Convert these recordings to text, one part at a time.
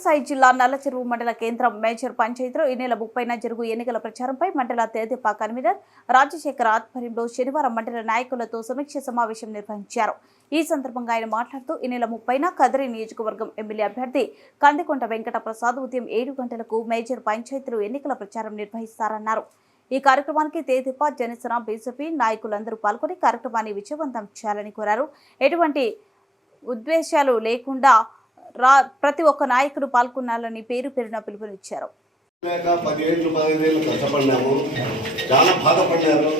సత్యసాయి జిల్లా నల్లచెరువు మండల కేంద్రం మేజర్ పంచాయతీలో ఈ నెల ముప్పైన జరుగు ఎన్నికల ప్రచారంపై మండల తేదీపా కన్వీనర్ రాజశేఖర్ ఆధ్వర్యంలో శనివారం మండల నాయకులతో సమీక్ష సమావేశం నిర్వహించారు. ఈ సందర్భంగా ఆయన మాట్లాడుతూ ఈ నెల ముప్పైన కదిరి నియోజకవర్గం ఎమ్మెల్యే అభ్యర్థి కందికొండ వెంకట ప్రసాద్ ఉదయం ఏడు గంటలకు మేజర్ పంచాయతీలు ఎన్నికల ప్రచారం నిర్వహిస్తారన్నారు. ఈ కార్యక్రమానికి తేదీపా జనసేన బీజేపీ నాయకులందరూ పాల్గొని కార్యక్రమాన్ని విజయవంతం చేయాలని కోరారు. ఎటువంటి ఉద్దేశాలు లేకుండా రా ప్రతి ఒక్క నాయకుడు పాల్గొనాలని పేరు పేరున పిలుపునిచ్చారు. లేక పదిహేళ్ళు పదిహేను కష్టపడినాము. చాలా బాధపడ్డారు.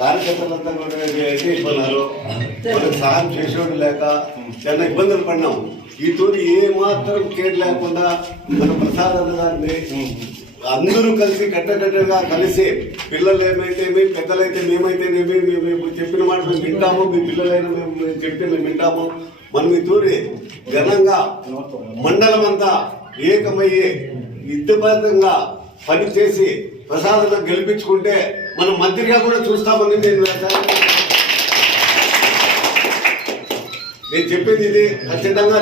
కార్యకర్తలంతా కూడా ఎన్ని ఇబ్బందులు మనకు సహాయం చేసేవాడు లేక చాలా ఇబ్బందులు పడినాము. ఈ తోటి ఏ మాత్రం కేర్ లేకుండా మన ప్రసాద్ గారిని అందరూ కలిసి కట్టకట్టగా కలిసి పిల్లలు ఏమైతేమి పెద్దలైతే మేమైతేనేమి మేము చెప్పిన మాట మేము వింటాము మీ పిల్లలైనా మేము చెప్తే మేము వింటాము. మనం ఈ ఘనంగా మండలం అంతా ఏకమయ్యే యుద్ధబద్ధంగా పనిచేసి ప్రసాదంగా గెలిపించుకుంటే మనం మంత్రిగా కూడా చూస్తామని నేను నేను చెప్పింది ఇది. ఖచ్చితంగా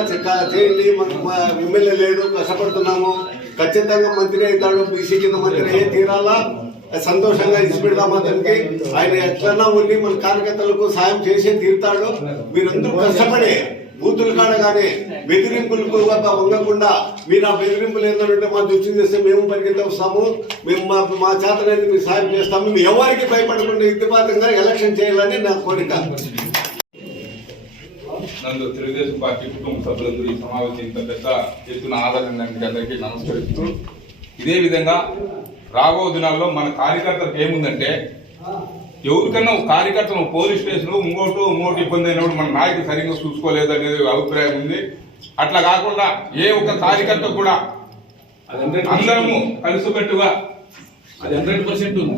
చేయండి. మనకు ఎమ్మెల్యే లేడు కష్టపడుతున్నాము. ఖచ్చితంగా మంత్రి అవుతాడు. బీసీ కింద మంత్రి అయ్యే తీరాలా? సంతోషంగా ఇచ్చిపెడదాం అతనికి. ఆయన ఎట్లన్నా ఉండి మన కార్యకర్తలకు సాయం చేసే తీరుతాడు. మీరందరూ కష్టపడే బూతులు కాడ కానీ బెదిరింపులకు ఉండకుండా మీరు ఆ బెదిరింపులు ఏంటంటే మా దృష్టి చేస్తే మేము పరిగెత్తి వస్తాము మేము మా మా చేతనైతే మీకు సాయం చేస్తాము. మేము ఎవరికి భయపడకుండా ఇతిపాతంగా ఎలక్షన్ చేయాలని నా కోరిక. నందు తెలుగుదేశం పార్టీ కుటుంబ సభ్యులందరూ ఈ సమావేశం ఇంత పెద్ద ఎత్తున ఆదరణ అందరికీ నమస్కరిస్తూ ఇదే విధంగా రాబో దినాల్లో మన కార్యకర్తలకు ఏముందంటే ఎవరికన్నా ఒక కార్యకర్తను పోలీస్ స్టేషన్ ఇంకోటి ఇంకోటి ఇబ్బంది అయినప్పుడు మన నాయకుడు సరిగ్గా చూసుకోలేదు అనేది అభిప్రాయం ఉంది. అట్లా కాకుండా ఏ ఒక్క కార్యకర్త కూడా అందరము కలిసికట్టుగా అది హండ్రెడ్ పర్సెంట్ ఉంది.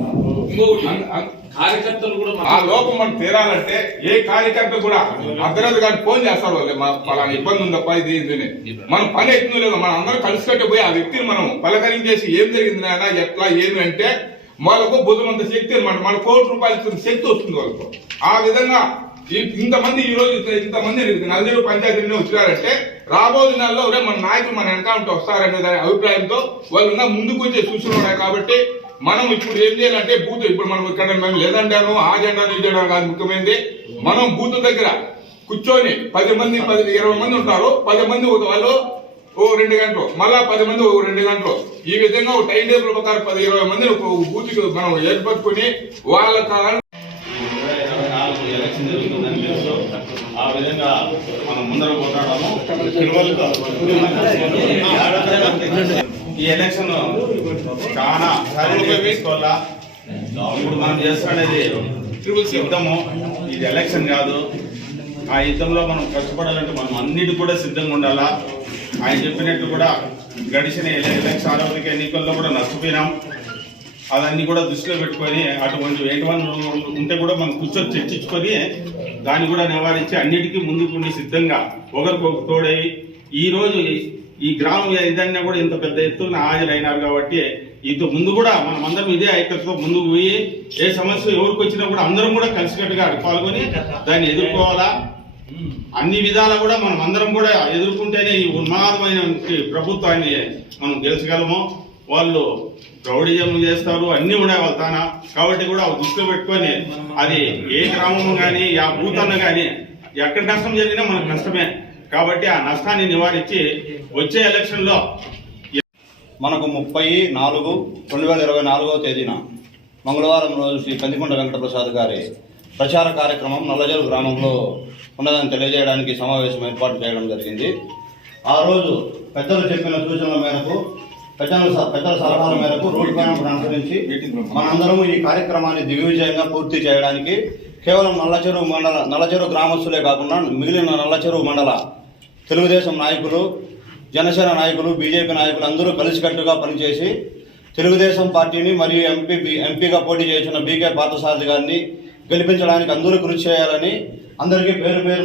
కార్యకర్తలు కూడా ఆ లోపం మనం తీరాలంటే ఏ కార్యకర్త కూడా అర్ధరాత్రి కానీ ఫోన్ చేస్తారు వాళ్ళే మా పలానా ఇబ్బంది ఉందప్ప ఇది ఇది మనం మన పని ఎత్తుంది లేదు మనం అందరం కలిసికట్టే పోయి ఆ వ్యక్తిని మనం పలకరించేసి ఏం జరిగింది నాయన ఎట్లా ఏమి అంటే వాళ్ళకు బుధమంత శక్తి అనమాట మన కోటి రూపాయలు ఇచ్చిన శక్తి వస్తుంది వాళ్ళకు. ఆ విధంగా ఇంతమంది ఈ రోజు ఇంతమంది నలుగురు పంచాయతీ వచ్చినారంటే రాబోయే నెలలో మన నాయకులు మన వెనకాలంటే వస్తారనే దాని అభిప్రాయంతో వాళ్ళు ముందుకు వచ్చే సూచనలు కాబట్టి మనం ఇప్పుడు ఏం చేయాలంటే బూత్ ఇప్పుడు మనం ఇక్కడ మేము లేదంటాను ఆ జెండా ఈ జెండా కాదు ముఖ్యమైనది మనం బూత్ దగ్గర కూర్చొని పది మంది పది ఇరవై మంది ఉంటారు పది మంది ఒక వాళ్ళు ఓ రెండు గంటలు మళ్ళా పది మంది ఓ రెండు గంటలు. ఈ విధంగా ఒక టైం టేబుల్ ప్రకారం పది ఇరవై మంది ఒక బూత్కి మనం ఏర్పరచుకొని వాళ్ళ కాలం ఆ విధంగా మనం ముందర పోరాడము ఈ ఎలక్షన్ చాలా తీసుకోవాలా ఇప్పుడు మనం చేస్తున్నది యుద్ధము. ఇది ఎలక్షన్ కాదు. ఆ యుద్ధంలో మనం కష్టపడాలంటే మనం అన్నిటి కూడా సిద్ధంగా ఉండాలా? ఆయన చెప్పినట్టు కూడా గడిచిన ఎలక్షన్ ఆరోగ్య ఎన్నికల్లో కూడా నష్టపోయినాం. అవన్నీ కూడా దృష్టిలో పెట్టుకొని అటువంటి ఎటువంటి ఉంటే కూడా మనం కూర్చొని చర్చించుకొని దాన్ని కూడా నివారించి అన్నిటికీ ముందుకు సిద్ధంగా ఒకరికొకరు తోడై ఈరోజు ఈ- గ్రామం ఇదన్నా కూడా ఇంత పెద్ద ఎత్తున హాజరైనారు కాబట్టి ఇంత ముందు కూడా మనం అందరం ఇదే ఐక్యతతో ముందుకు పోయి ఏ సమస్య ఎవరికి వచ్చినా కూడా అందరం కూడా కలిసికట్టుగా పాల్గొని దాన్ని ఎదుర్కోవాలా? అన్ని విధాలా కూడా మనం అందరం కూడా ఎదుర్కొంటేనే ఈ ఉన్మాదమైన ప్రభుత్వాన్ని మనం గెలిచగలము. వాళ్ళు ప్రౌఢిజం చేస్తారు అన్ని ఉన్నాయి వాళ్ళ తాన. కాబట్టి కూడా అవి దృష్టిలో పెట్టుకొని అది ఏ గ్రామం కానీ ఆ భూతన్న కానీ ఎక్కడ నష్టం జరిగినా మనకు నష్టమే. కాబట్టి ఆ నష్టాన్ని నివారించి వచ్చే ఎలక్షన్లో మనకు ముప్పై నాలుగు రెండు వేల ఇరవై నాలుగవ తేదీన మంగళవారం రోజు శ్రీ కందికొండ వెంకటప్రసాద్ గారి ప్రచార కార్యక్రమం నల్లజరు గ్రామంలో ఉన్నదని తెలియజేయడానికి సమావేశం ఏర్పాటు చేయడం జరిగింది. ఆ రోజు పెద్దలు చెప్పిన సూచనల మేరకు పెద్దల పెద్దల సలహాల మేరకు రోడ్ మ్యాప్ అనుసరించి మనందరం ఈ కార్యక్రమాన్ని దిగ్విజయంగా పూర్తి చేయడానికి కేవలం నల్లచెరువు మండల నల్లచెరువు గ్రామస్తులే కాకుండా మిగిలిన నల్లచెరువు మండల తెలుగుదేశం నాయకులు జనసేన నాయకులు బీజేపీ నాయకులు అందరూ కలిసికట్టుగా పనిచేసి తెలుగుదేశం పార్టీని మరియు ఎంపీ ఎంపీగా పోటీ చేసిన బీకే పార్థసారథి గారిని గెలిపించడానికి అందరూ కృషి చేయాలని అందరికీ పేరు పేరు